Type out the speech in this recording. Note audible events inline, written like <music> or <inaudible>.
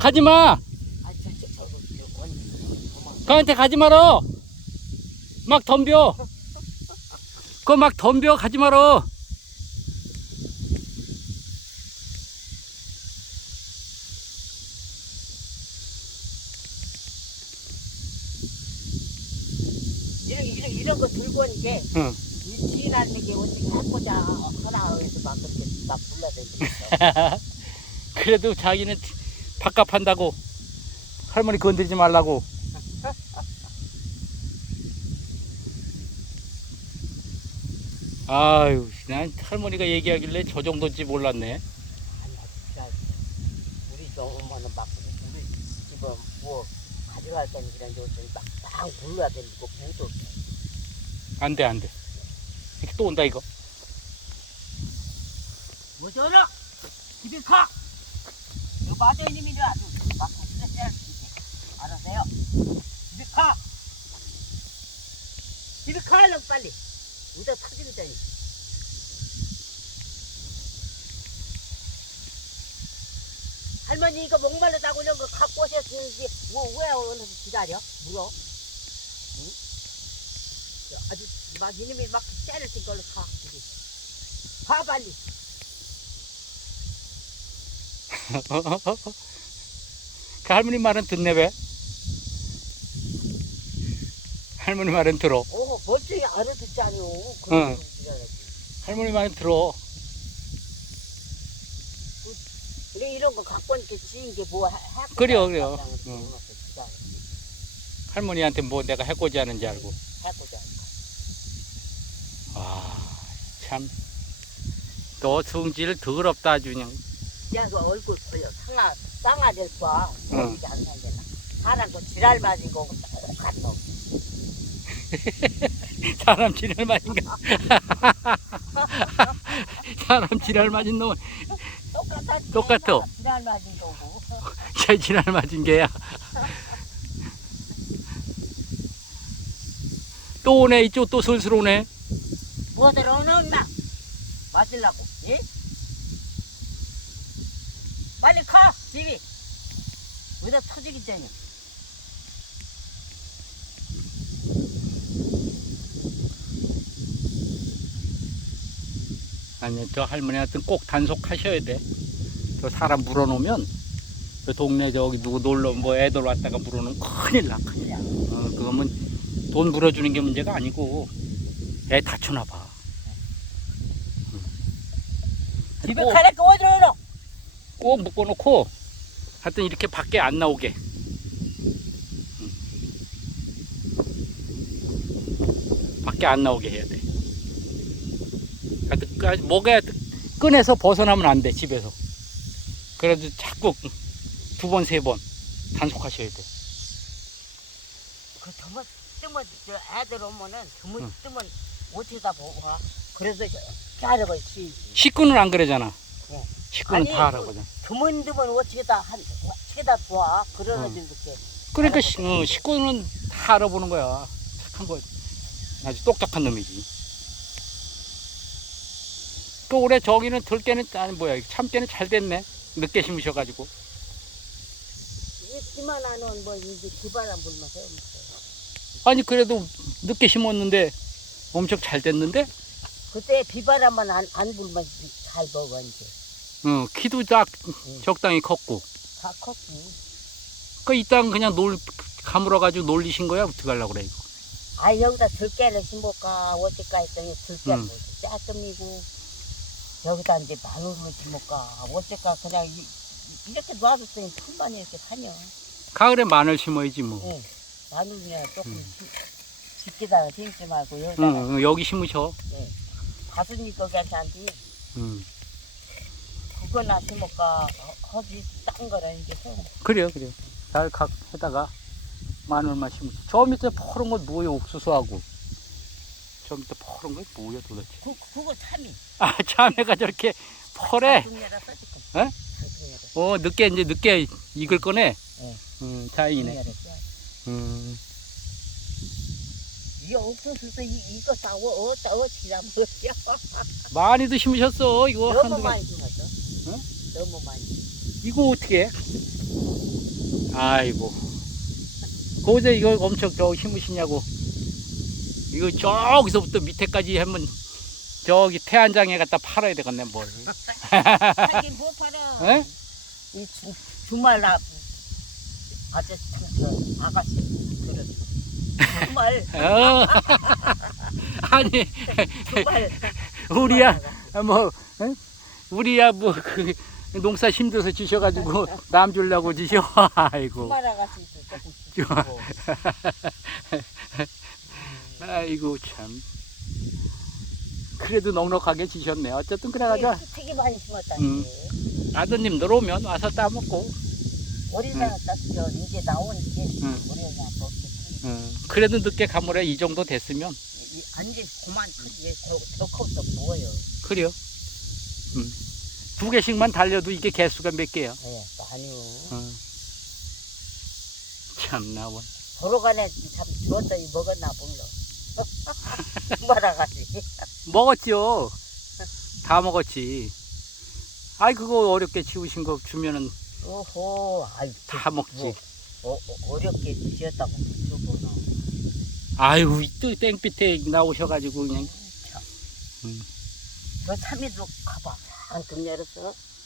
가지 마. 그한테 가지 마라. 막 덤벼. 그거 막 덤벼 가지 마라. 이런, 이런, 이런 거 들고 오니까, 응. 이 지인하는 게 어떻게 해보자 하나 해서 막 그렇게 막 불러대니까. <laughs> 그래도 자기는 밥값한다고 할머니 건드리지 말라고. 아유, 난 할머니가 얘기하길래 저 정도인지 몰랐네. 우리 저 엄마는 막, 우리 집은 뭐, 가져갈 때는 그냥 요즘 막, 막 불러대니까 무도 안 돼, 안 돼. 이렇게 또 온다, 이거. 뭐 저러? 집에 가! 이거 마대님이 아주 막 스트레스 할수 있게. 알았어요? 집에 가, 얼른 빨리! 우다 터지겠다니. 할머니 이거 목말라다고 이런 거 갖고 오셨는지 뭐왜 오늘 기다려? 물어? 응? 아주 막 이놈이 막 째를 친 걸로 가. 가 빨리. 그 할머니 말은 듣네, 왜? 할머니 말은 들어. 오, 멀쩡히 알아듣잖요. 응. 할머니 말은 들어. 그래 이런 거 갖고 오니까 지인 게뭐 해. 그래요, 그래요. 응. 할머니한테 뭐 내가 해코지 하는지 알고. 해보자. 아, 참. 너 성질 더럽다, 아주 그냥. 야, 그 얼굴 보여. 상아, 쌍아 될 거야. 응. 이게 안 산대나. 사람도 지랄 맞은 거고 똑같어. <laughs> 사람 지랄 맞은가? <laughs> 사람 지랄 맞은 놈은 똑같아. 똑같아. 지랄 맞은 거고. <laughs> 쟤 지랄 맞은 게야. 또 오네, 이쪽 또 슬슬 오네. 뭐들 오는 엄마. 맞으려고. 예? 빨리 가, 집이. 터지기 전에. 아니, 저 할머니한테 꼭 단속하셔야 돼. 저 사람 물어놓으면, 저 동네 저기 누구 놀러, 뭐 애들 왔다가 물어놓으면 큰일 나, 큰일 나. 어, 그거면 돈 물어주는 게 문제가 아니고, 애 다쳐나 봐. 집에 어디로 오노? 꼭 묶어 놓고, 하여튼 이렇게 밖에 안 나오게. 음. 밖에 안 나오게 해야 돼. 하여튼 그 목에 끈에서 벗어나면 안 돼, 집에서. 그래도 자꾸 두 번, 세번 단속하셔야 돼. 그 드문 뜨면 저 애들 오면은 드문 응. 뜨면 어디다 보고 가. 그래서 자르고 지 식구는 안 그러잖아. 네. 식구는 아니, 다 하라거든. 드문 드문 어떻게 다 한 어떻게다 봐. 그런 응. 애들 이렇게 그러니까 시- 어, 식구는 다 알아보는 거야. 착한 거. 아주 똑똑한 놈이지. 그 올해 저기는 들깨는 아니 뭐야 참깨는 잘 됐네. 늦게 심으셔가지고. 이- 이만한 뭐 이제 기바람 불면서 아니 그래도 늦게 심었는데 엄청 잘 됐는데. 그때 비바람만 안, 안 불면 잘 먹어 이제 어, 키도 딱 응. 적당히 컸고. 다 컸고 그이땅 그냥 놀 가물어가지고 놀리신 거야 어떻게 하려고 그래 이거. 아 여기다 들깨를 심을까 어쩔까 했더니 들깨 응. 뭐 짜끔이고 여기다 이제 마늘로 심을까 어쩔까 그냥 이, 이렇게 놔뒀더니 풀만이 이렇게 사냐 가을에 마늘 심어야지 뭐. 응. 마늘이야 조금 응. 지- 짓기다가 심지 말고 여기다 응, 응, 여기 심으셔. 가슴이 거 괜찮지 응. 그거나 심을까 어, 허지 딴 거라 이게 서 그래요, 그래요. 잘 각 해다가 마늘만 심으죠저 밑에 포른 건 뭐예요, 옥수수하고. 저 밑에 포른 건 뭐야 도대체. 그, 그거 참이 아, 참외가 저렇게 퍼래. 에? 어, 늦게 이제 늦게 익을 거네. 네. 음, 다행이네. 음, 이 옥수수도 이, 이거 싸워 어따 어찌나 먹어 많이도 심으셨어, 이거. 한두 개. 많이 심었어 응? 너무 많이 이거 어떻게 해? 아이고. 거기서 이거 엄청 저 심으시냐고. 이거 저기서부터 밑에까지 하면 저기 태안장에 갖다 팔아야 되겠네, 뭘. 하긴 못 팔아. <laughs> 에? 이 주, 주말 나 아저씨 저 아가씨 그래. 주말 <laughs> 어. <laughs> 아니, 주말 우리야, 뭐, 에? 우리야, 뭐, 그, 농사 힘들어서 주셔가지고 <laughs> 남 주려고 주셔. <laughs> 아이고. 조금 주고. <laughs> 아이고, 참. 그래도 넉넉하게 주셨네. 어쨌든 그래가지고 되게 많이 심었다. 음. 아드님들 오면 와서 따먹고. 저 이제 나오니까 응. 우리나라 없겠지. 어, 그래도 늦게 가물에 이 정도 됐으면 안지 그만 크지. 더 커서 뭐예요? 그래요. 음. 두 개씩만 달려도 이게 개수가 몇 개야. 예, 아니요. 어. 참나 원. 도로 간에 참 주었더니 먹었나 몰라. 주말 아가씨. 먹었죠. 다 먹었지. 아이 그거 어렵게 치우신 거 주면은 오호, 아이 다 먹지. 뭐, 어, 어, 어렵게 지었다고 그러구나. 아유 또 땡빛에 나오셔가지고 그냥 참. 음. 저 참이도 가봐. 방금 열었어.